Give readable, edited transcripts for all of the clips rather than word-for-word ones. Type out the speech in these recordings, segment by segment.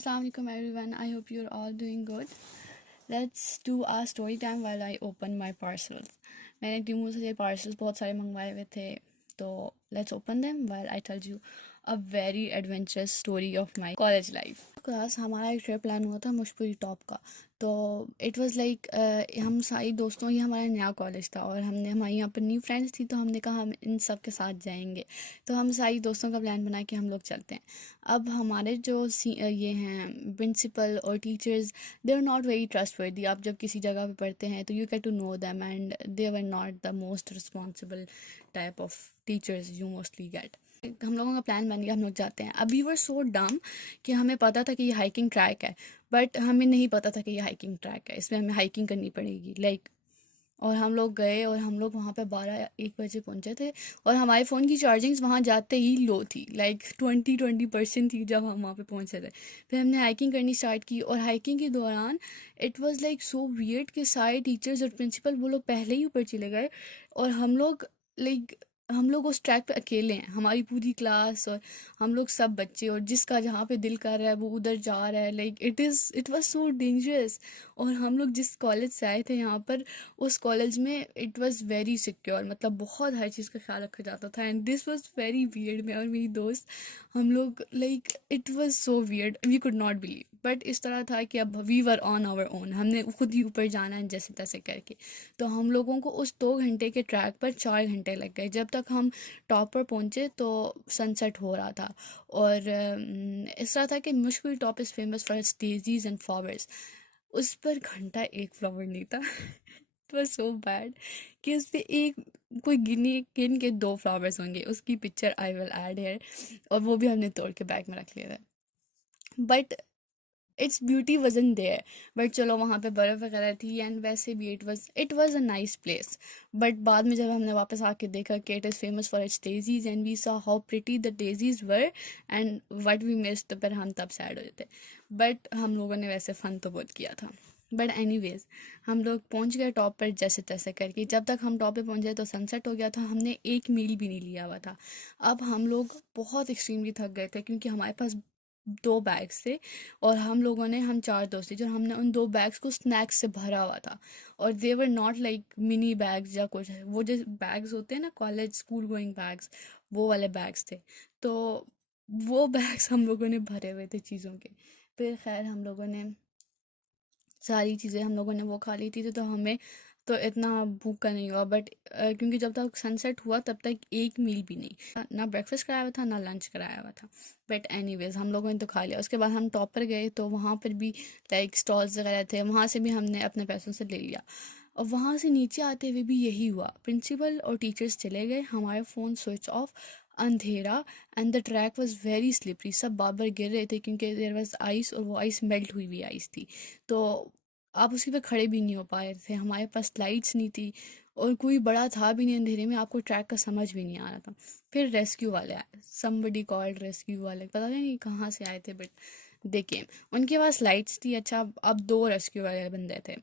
Assalamualaikum everyone. I hope you're all doing good. Let's do our story time while I open my parcels. मैंने टीमू से ये parcels बहुत सारे मंगवाए हुए थे, तो let's open them while I tell you a very adventurous story of my college life. Class हमारा एक ट्रिप प्लान हुआ था मुशपुरी टॉप का। तो इट वाज लाइक हम सारी दोस्तों, ये हमारा नया कॉलेज था और हमारी यहाँ पर न्यू फ्रेंड्स थी, तो हमने कहा हम इन सब के साथ जाएंगे। तो हम सारी दोस्तों का प्लान बना के हम लोग चलते हैं। अब हमारे जो ये हैं प्रिंसिपल और teachers, they are not very trustworthy. आप जब किसी जगह पे पढ़ते हैं तो you get to know them and they were not the most responsible type of teachers you mostly get. हम लोगों का प्लान बन गया, हम लोग जाते हैं। अब वी वर सो डम कि हमें पता था कि ये हाइकिंग ट्रैक है, बट हमें नहीं पता था कि ये हाइकिंग ट्रैक है, इसमें हमें हाइकिंग करनी पड़ेगी और हम लोग गए और हम लोग वहाँ पे 12-1 बजे पहुँचे थे और हमारे फ़ोन की चार्जिंग्स वहाँ जाते ही लो थी, लाइक 20% थी जब हम वहाँ पे पहुँचे थे। फिर हमने हाइकिंग करनी स्टार्ट की और हाइकिंग के दौरान it was like so weird कि सारे टीचर्स और प्रिंसिपल वो लोग पहले ही ऊपर चले गए और लाइक हम लोग उस ट्रैक पे अकेले हैं, हमारी पूरी क्लास और हम लोग सब बच्चे, और जिसका जहाँ पे दिल कर रहा है वो उधर जा रहा है। Like it was so dangerous. और हम लोग जिस कॉलेज से आए थे यहाँ पर, उस कॉलेज में इट वाज वेरी सिक्योर, मतलब बहुत हर चीज़ का ख्याल रखा जाता था। And this was very weird. मैं और मेरी दोस्त, हम लोग like it was so weird, we could not believe. But इस तरह था कि अब we were on our own, हमने खुद ही ऊपर जाना है जैसे तैसे करके। तो हम लोगों को उस 2 घंटे के ट्रैक पर 4 घंटे लग गए। जब तक हम टॉप पर पहुँचे तो सनसेट हो रहा था। और इस तरह था कि मुश्किल top is famous for its daisies and flowers. उस पर घंटा एक फ्लावर नहीं था। इट वाज सो बैड कि उस पे एक कोई गिन के 2 फ्लावर्स होंगे। उसकी picture I will add here, और वो भी हमने तोड़ के बैग में रख लिया था। But it's beauty was in there. But चलो, वहाँ पे बर्फ़ वगैरह थी एंड वैसे भी it was a nice place. But बाद में जब हमने वापस आके देखा कि it is famous for its daisies and we saw how pretty the daisies were and what we missed, तो फिर हम तब सैड हो जाते। बट हम लोगों ने वैसे फ़न तो बहुत किया था। बट एनीवेज, हम लोग पहुंच गए टॉप पर जैसे तैसे करके। जब तक हम टॉप पे पहुंचे तो सनसेट हो गया था, हमने एक मील भी नहीं लिया हुआ था। अब हम लोग बहुत एक्सट्रीमली थक गए थे क्योंकि हमारे पास 2 बैग्स थे और हम 4 दोस्त थे जो हमने उन 2 बैग्स को स्नैक्स से भरा हुआ था। और they were not like mini bags या कुछ, वो जो बैग्स होते हैं ना, कॉलेज स्कूल गोइंग बैग्स, वो वाले बैग्स थे। तो वो बैग्स हम लोगों ने भरे हुए थे चीज़ों के। फिर खैर हम लोगों ने सारी चीज़ें हम लोगों ने वो खा ली थी, तो हमें तो इतना भूखा नहीं हुआ। बट क्योंकि जब तक सनसेट हुआ तब तक एक मील भी नहीं, ना ब्रेकफास्ट कराया हुआ था ना लंच कराया हुआ था। बट एनीवेज, हम लोगों ने तो खा लिया। उसके बाद हम टॉप पर गए तो वहाँ पर भी लाइक स्टॉल्स वगैरह थे, वहाँ से भी हमने अपने पैसों से ले लिया। और वहाँ से नीचे आते हुए भी यही हुआ, प्रिंसिपल और टीचर्स चले गए, हमारे फ़ोन स्विच ऑफ, अंधेरा, and the track was very slippery. सब बार गिर रहे थे क्योंकि देयर वॉज आइस और वो आइस मेल्ट हुई हुई आइस थी। तो आप उसी पे खड़े भी नहीं हो पा रहे थे, हमारे पास लाइट्स नहीं थी और कोई बड़ा था भी नहीं अंधेरे में, आपको ट्रैक का समझ भी नहीं आ रहा था। फिर रेस्क्यू वाले आए, समबडी कॉल्ड रेस्क्यू वाले, पता नहीं कहाँ से आए थे, बट दे केम। उनके पास लाइट्स थी। अच्छा, अब 2 रेस्क्यू वाले बंदे थे।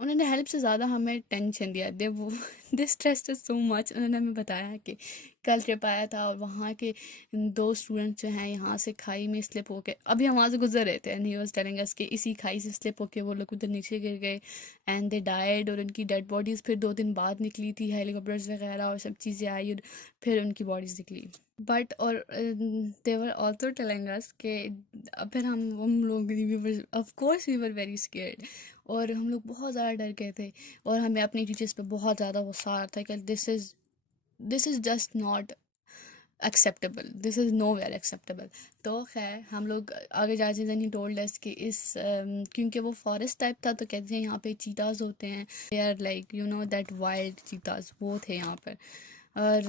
उन्होंने हेल्प से ज़्यादा हमें टेंशन दिया, दे वो दिस स्ट्रेस्ड सो मच। उन्होंने हमें बताया कि कल ट्रिप आया था और वहाँ के 2 स्टूडेंट्स जो हैं यहाँ से खाई में स्लिप होके, अभी हम वहाँ से गुजर रहे थे, and he was telling us कि इसी खाई से स्लिप होके वो लोग उधर नीचे गिर गए एंड दे डाइड। और उनकी डेड बॉडीज़ फिर 2 दिन बाद निकली थी, हेलीकॉप्टर्स वगैरह और सब चीज़ें आई और फिर उनकी बॉडीज़ निकली। बट और they were also telling us कि फिर हम लोग we of course we were very scared और हम लोग बहुत ज़्यादा डर गए थे। और हमें अपनी टीचर्स पे बहुत ज़्यादा गुस्सा आ रहा था कि this is just not acceptable, this is nowhere acceptable. तो खैर हम लोग आगे जाते देन ही टोल्ड अस कि क्योंकि वो फॉरेस्ट टाइप था तो कहते हैं यहाँ पे चीताज होते हैं, they are like you know that wild cheetahs, वो थे यहाँ पर। और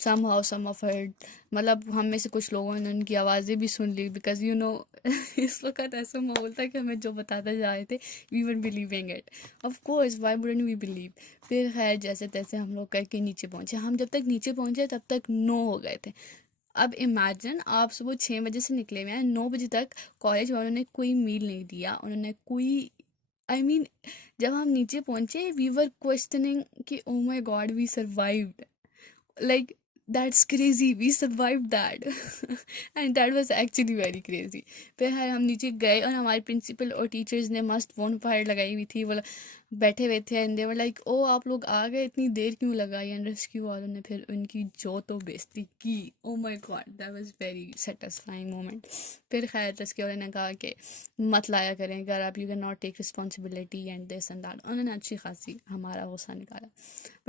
somehow some of herd, मतलब हम में से कुछ लोगों ने उनकी आवाज़ें भी सुन ली, बिकॉज यू नो इस वक्त ऐसा माहौल था कि हमें जो बताते जा रहे थे we were believing it. Of course, why wouldn't we believe. फिर खैर जैसे तैसे हम लोग करके नीचे पहुंचे। हम जब तक नीचे पहुंचे तब तक 9 हो गए थे। अब इमेजिन, आप सुबह 6 बजे से निकले हुए हैं, 9 बजे तक कॉलेज वालों ने कोई मील नहीं दिया, उन्होंने कोई आई I मीन जब हम नीचे पहुंचे वी वर क्वेश्चनिंग कि oh my god we survived. Like That's crazy. We survived that. And that was actually very crazy. फिर हम नीचे गए और हमारे प्रिंसिपल और टीचर्स ने मस्त बोन फायर लगाई हुई थी, वो बैठे हुए थे एंड दे वर लाइक, ओ आप लोग आ गए, इतनी देर क्यों लगाई? एंड रेस्क्यू वालों ने फिर उनकी जो तो बेइज्जती की। ओ my God, that was very satisfying moment. फिर खैर रेस्क्यू वालों ने कहा कि मत लाया करें अगर आप, you can not take responsibility and this and that. उन्होंने अच्छी खासी हमारा गुस्सा निकाला।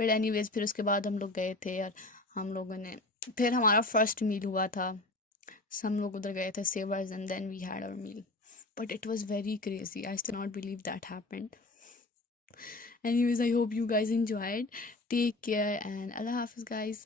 बट एनीवेज फिर उसके बाद हम लोग गए थे और हम लोगों ने, फिर हमारा फर्स्ट मील हुआ था। हम लोग उधर गए थे सेवर्स and then we had our meal, but it was very crazy. I still not believe that happened. Anyways, I hope you guys enjoyed. Take care and Allah Hafiz guys.